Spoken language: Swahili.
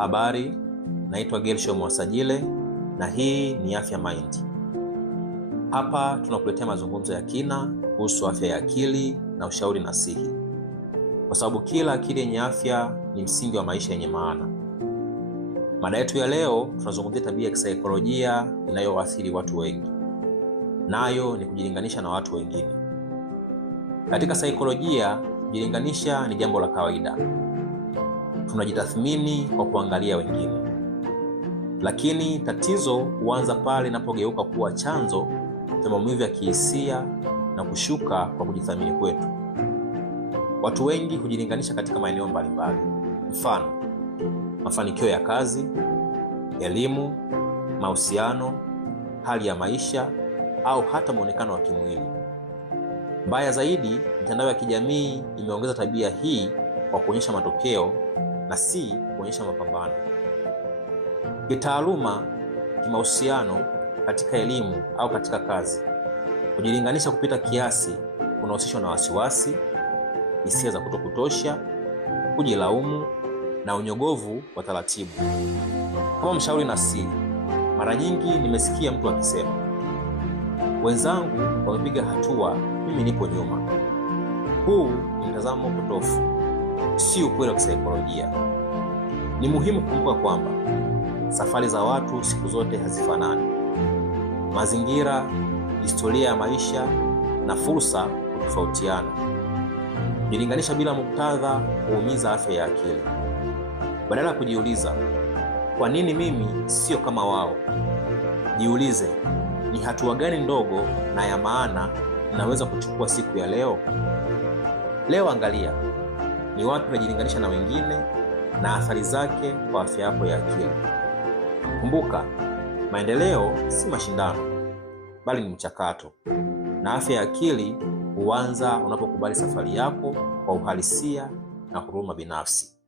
Habari, naitwa Gershom Mwasajile na hii ni Afya Mind. Hapa tunakuletea mazungumzo ya kina kuhusu afya ya akili na ushauri nasihi, kwa sababu kila akili yenye afya ni msingi wa maisha yenye maana. Mada yetu ya leo tunazungumzia tabia ya kisaikolojia inayoathiri watu wengi, nayo ni kujilinganisha na watu wengine. Katika saikolojia, kujilinganisha ni jambo la kawaida. Tunajitathmini kwa kuangalia wengine, lakini tatizo huanza pale inapogeuka kuwa chanzo cha maumivu ya kihisia na kushuka kwa kujithamini kwetu. Watu wengi hujilinganisha katika maeneo mbalimbali, mfano mafanikio ya kazi, elimu, mahusiano, hali ya maisha au hata muonekano wa kimwili. Mbaya zaidi, mitandao ya kijamii imeongeza tabia hii kwa kuonyesha matokeo na si kuonyesha mapambano. Kitaaluma, kimahusiano, katika elimu au katika kazi, kujilinganisha kupita kiasi kunahusishwa na wasiwasi, hisia za kutokutosha, kujilaumu na unyogovu wa taratibu. Kama mshauri nasihi, mara nyingi nimesikia mtu akisema, wenzangu wamepiga hatua, mimi nipo nyuma. Huu ni mtazamo potofu, si ukweli wa kisaikolojia. Ni muhimu kukumbuka kwamba safari za watu siku zote hazifanani. Mazingira, historia ya maisha na fursa hutofautiana. Kujilinganisha bila muktadha huumiza afya ya akili. Badala ya kujiuliza, kwa nini mimi sio kama wao? Jiulize, ni hatua gani ndogo na ya maana ninaweza kuchukua siku ya leo? Leo angalia, ni wapi unajilinganisha na wengine na athari zake kwa afya yako ya akili. Kumbuka, maendeleo si mashindano, bali ni mchakato. Na afya ya akili huanza unapokubali safari yako kwa uhalisia na huruma binafsi.